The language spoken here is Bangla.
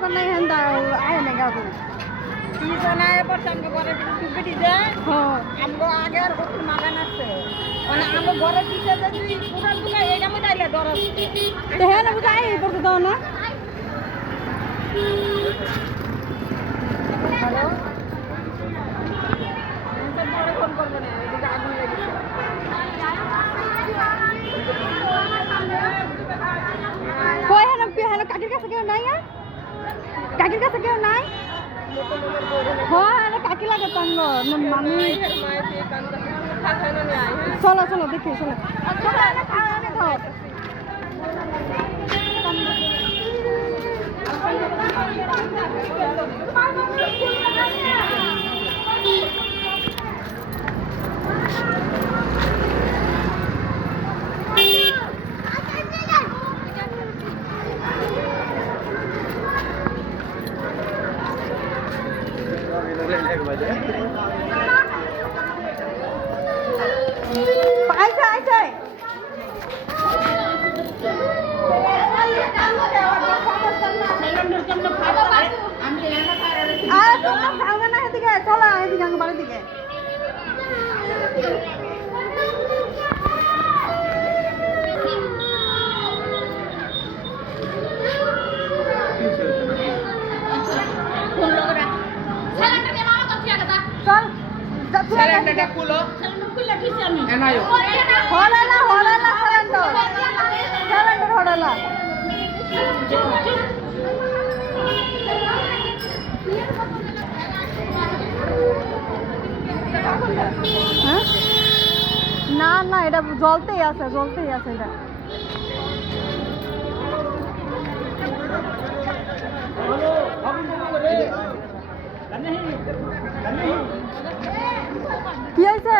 তো নাই হেন্দা আয় না গাবো পিছনায় পছন্দ করে টুপিটি দেয় হ্যাঁ আমগো আগের কত মাগান আছে মানে আমগো ঘরে পিছে যদি পুরা পুরা এটা মধ্যে আইলে ডর আছে তো হ্যাঁ না বুঝাই করতে দাও না হ্যালো পরে ফোন করবো না এদিকে আগুন লেগেছে কই হেন কাকির কাছে কেউ নাই কাকির কাছে কেউ নাই হ্যাঁ কাকি লাগে টাঙ্গো মামি চলো চলো দেখি চলো আইছে আইছে আর তোমরা খাওয়া না এদিকে চলো এদিকে আগে বাড়ির দিকে চল স্যালেন্ডারটা খুলো এনায়ো হলালা হলালা স্যালেন্ডার হলালা হ্যাঁ না না এটা জ্বলতেই আছে এটা কি হয়েছে